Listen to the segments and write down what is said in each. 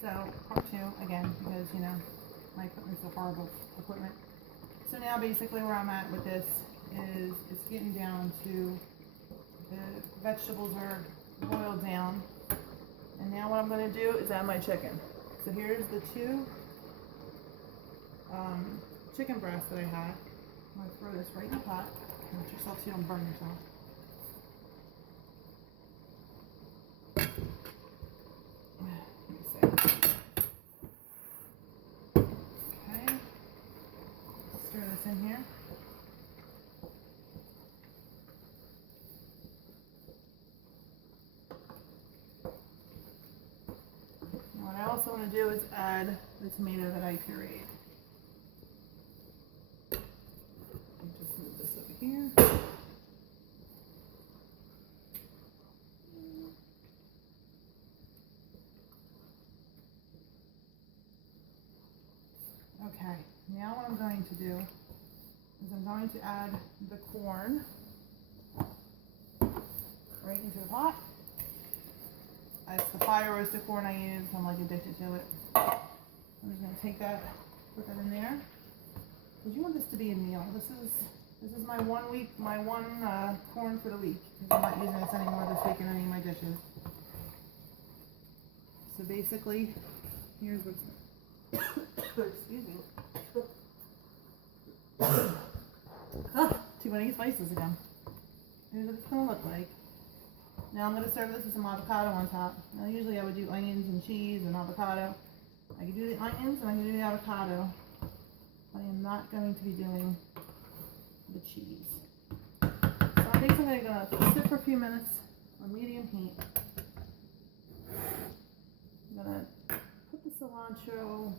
So, part 2, again, because, you know, my equipment's a horrible equipment. So now basically where I'm at with this is it's getting down to the vegetables are boiled down. And now what I'm going to do is add my chicken. So here's the 2 chicken breasts that I had. I'm going to throw this right in the pot. Watch yourself so you don't burn yourself. Okay. Stir this in here. What I also want to do is add the tomato that I pureed. Just move this over here. Okay, now what I'm going to do is I'm going to add the corn right into the pot. It's the fire roasted corn I use. I'm like addicted to it. I'm just gonna take that, put that in there. Because you want this to be a meal. This is my one corn for the week. I'm not using this anymore this week in any of my dishes. So basically, here's what's excuse me. Too many spices again. Here's what it's gonna look like. Now I'm going to serve this with some avocado on top. Now usually I would do onions and cheese and avocado. I can do the onions and I can do the avocado. But I am not going to be doing the cheese. So I'm basically going to sit for a few minutes on medium heat. I'm going to put the cilantro,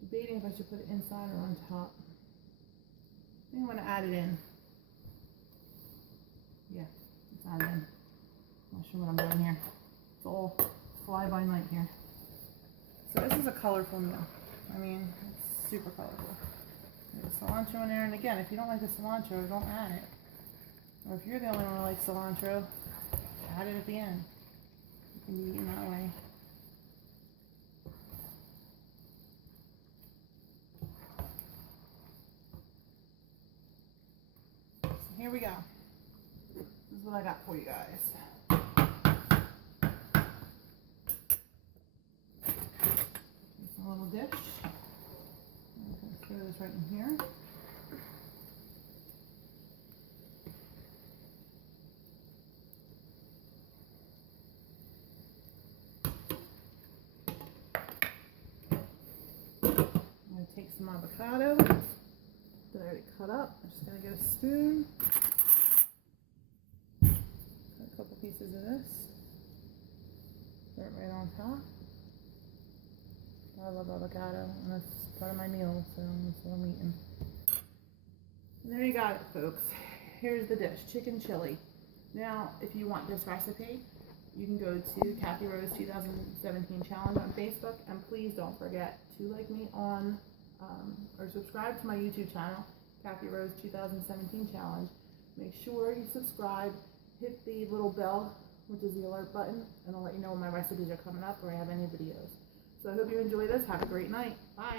debating if I should put it inside or on top. I think I'm going to add it in. Yeah. I'm not sure what I'm doing here. It's all fly by night here. So this is a colorful meal. I mean, it's super colorful. There's cilantro in there, and again, if you don't like the cilantro, don't add it. Or if you're the only one who likes cilantro, add it at the end. It can be eaten that way. So here we go. This is what I got for you guys. Just a little dish. I'm going to throw this right in here. I'm going to take some avocado that I already cut up. I'm just going to get a spoon. A couple pieces of this. Put it right on top. I love avocado, and that's part of my meal, so that's what I'm eating. And there you got it, folks. Here's the dish, chicken chili. Now, if you want this recipe, you can go to Kathy Rose 2017 Challenge on Facebook, and please don't forget to like me on, or subscribe to my YouTube channel, Kathy Rose 2017 Challenge. Make sure you subscribe. Hit the little bell, which is the alert button, and I'll let you know when my recipes are coming up or I have any videos. So I hope you enjoy this. Have a great night. Bye.